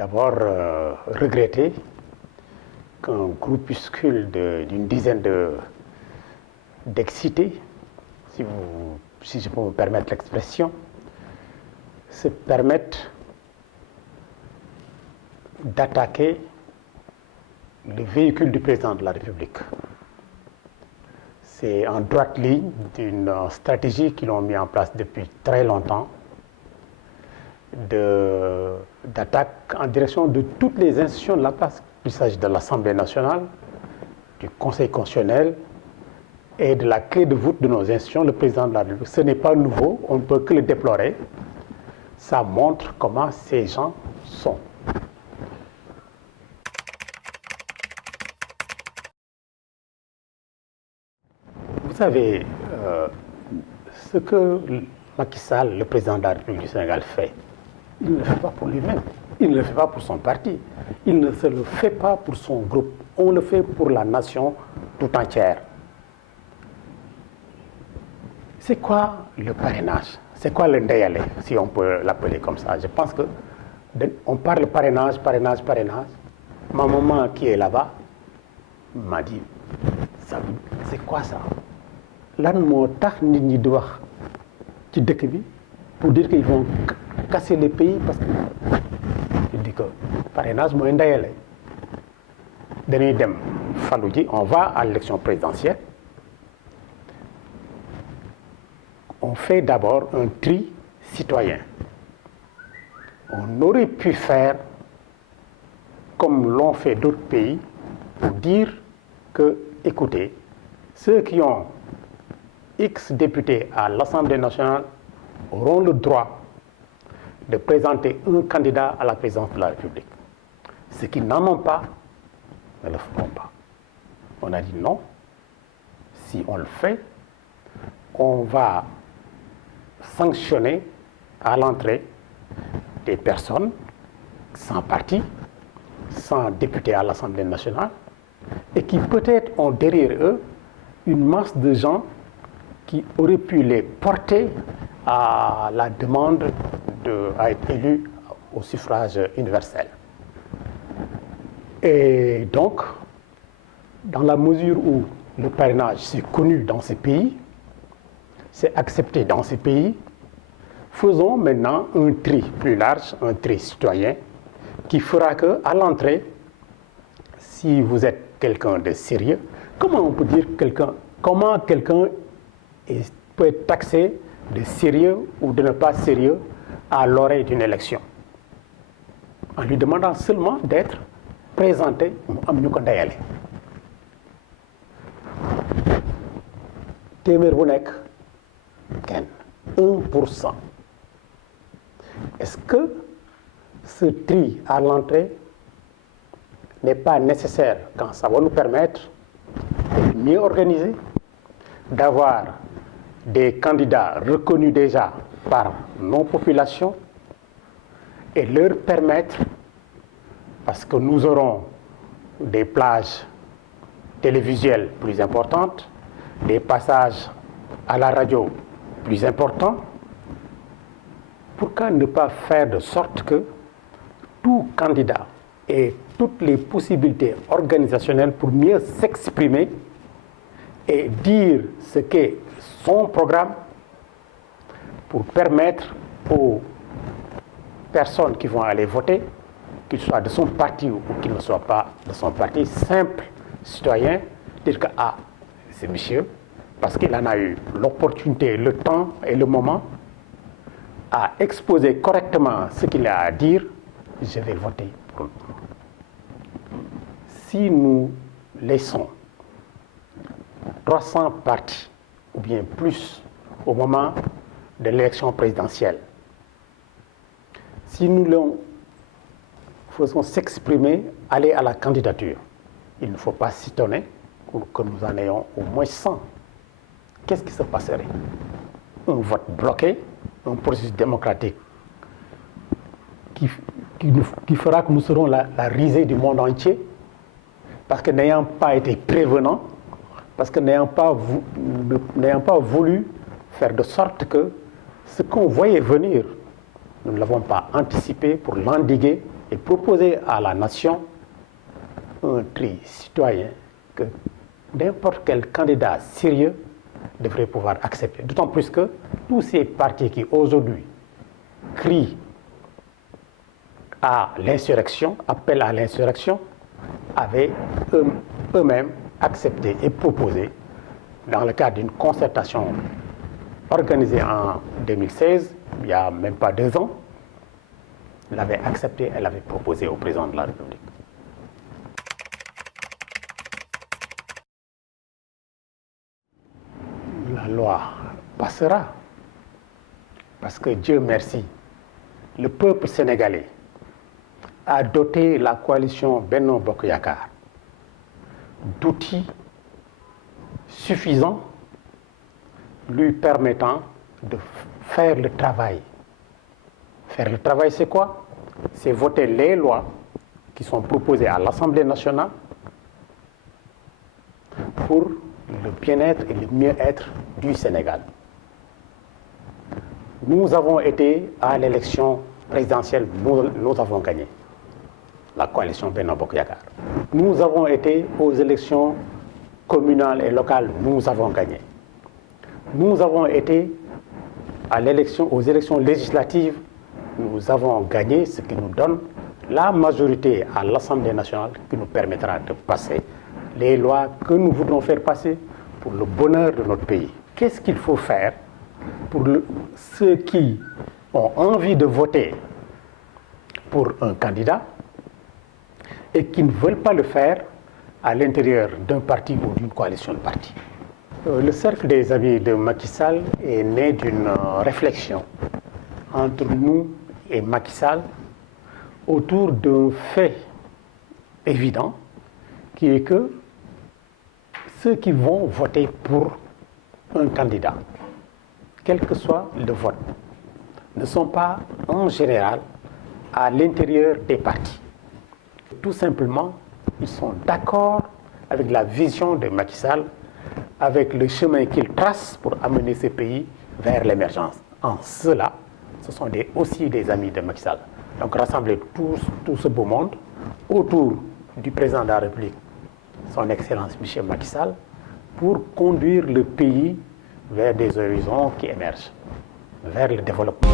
d'abord regretter qu'un groupuscule d'une dizaine d'excités, si je peux me permettre l'expression, se permettent d'attaquer le véhicule du président de la République. C'est en droite ligne d'une stratégie qu'ils ont mis en place depuis très longtemps d'attaque en direction de toutes les institutions de la place. Il s'agit de l'Assemblée nationale, du Conseil constitutionnel et de la clé de voûte de nos institutions, le président de la République. Ce n'est pas nouveau, on ne peut que le déplorer. Ça montre comment ces gens sont. Vous savez, ce que Macky Sall, le président de la République du Sénégal, fait, il ne le fait pas pour lui-même, il ne le fait pas pour son parti, il ne se le fait pas pour son groupe, on le fait pour la nation tout entière. C'est quoi le parrainage? C'est quoi le ndeyale, si on peut l'appeler comme ça? Je pense que on parle parrainage. Ma maman qui est là-bas m'a dit, c'est quoi ça? Lan moo tax nit ñi di wax ci dëkk bi pour dire qu'ils vont casser le pays parce que il dit que parrainage mooy ndeyale. Dañuy dem falu ji, on va à l'élection présidentielle. On fait d'abord un tri citoyen. On aurait pu faire comme l'ont fait d'autres pays pour dire que, écoutez, ceux qui ont X députés à l'Assemblée nationale auront le droit de présenter un candidat à la présidence de la République. Ceux qui n'en ont pas ne le feront pas. On a dit non. Si on le fait, on va sanctionner à l'entrée des personnes sans parti, sans député à l'Assemblée nationale, et qui peut-être ont derrière eux une masse de gens qui auraient pu les porter à la demande à être élus au suffrage universel. Et donc, dans la mesure où le parrainage c'est connu dans ces pays, c'est accepté dans ces pays, faisons maintenant un tri plus large, un tri citoyen, qui fera qu'à l'entrée, si vous êtes quelqu'un de sérieux, comment on peut dire comment quelqu'un peut être taxé de sérieux ou de ne pas sérieux à l'orée d'une élection? En lui demandant seulement d'être présenté am ñu ko ndeyale. Téeméer bu nekk kenn 1%. Est-ce que ce tri à l'entrée n'est pas nécessaire quand ça va nous permettre d'être mieux organisés, d'avoir des candidats reconnus déjà par nos populations et leur permettre, parce que nous aurons des plages télévisuelles plus importantes, des passages à la radio plus importants, pourquoi ne pas faire de sorte que tout candidat ait toutes les possibilités organisationnelles pour mieux s'exprimer et dire ce qu'est son programme pour permettre aux personnes qui vont aller voter, qu'ils soient de son parti ou qu'ils ne soient pas de son parti, simples citoyens, dire que c'est monsieur, parce qu'il en a eu l'opportunité, le temps et le moment, à exposer correctement ce qu'il a à dire, je vais voter pour lui. Si nous laissons 300 partis, ou bien plus, au moment de l'élection présidentielle, si nous le faisons s'exprimer, aller à la candidature, il ne faut pas s'étonner que nous en ayons au moins 100. Qu'est-ce qui se passerait? Un vote bloqué, un processus démocratique qui fera que nous serons la risée du monde entier, parce que n'ayant pas été prévenants, parce que n'ayant pas voulu faire de sorte que ce qu'on voyait venir, nous ne l'avons pas anticipé pour l'endiguer et proposer à la nation un tri citoyen que n'importe quel candidat sérieux devrait pouvoir accepter. D'autant plus que tous ces partis qui aujourd'hui crient à l'insurrection, appellent à l'insurrection, avaient eux-mêmes accepté et proposé, dans le cadre d'une concertation organisée en 2016, il n'y a même pas 2 ans, l'avait accepté et l'avait proposé au président de la République. La loi passera parce que Dieu merci, le peuple sénégalais a doté la coalition Benno Bokk Yakaar d'outils suffisants lui permettant de faire le travail. Faire le travail, c'est quoi? C'est voter les lois qui sont proposées à l'Assemblée nationale pour le bien-être et le mieux-être du Sénégal. Nous avons été à l'élection présidentielle, nous avons gagné. La coalition Benno Bokk Yakaar. Nous avons été aux élections communales et locales, nous avons gagné. Nous avons été aux élections législatives, nous avons gagné, ce qui nous donne la majorité à l'Assemblée nationale qui nous permettra de passer les lois que nous voudrons faire passer pour le bonheur de notre pays. Qu'est-ce qu'il faut faire pour ceux qui ont envie de voter pour un candidat et qui ne veulent pas le faire à l'intérieur d'un parti ou d'une coalition de partis? Le cercle des amis de Macky Sall est né d'une réflexion entre nous et Macky Sall autour d'un fait évident qui est que ceux qui vont voter pour un candidat, quel que soit le vote, ne sont pas en général à l'intérieur des partis. Tout simplement, ils sont d'accord avec la vision de Macky Sall, avec le chemin qu'il trace pour amener ce pays vers l'émergence. En cela, ce sont aussi des amis de Macky Sall. Donc rassembler tout ce beau monde autour du président de la République, son Excellence M. Macky Sall, pour conduire le pays vers des horizons qui émergent, vers le développement.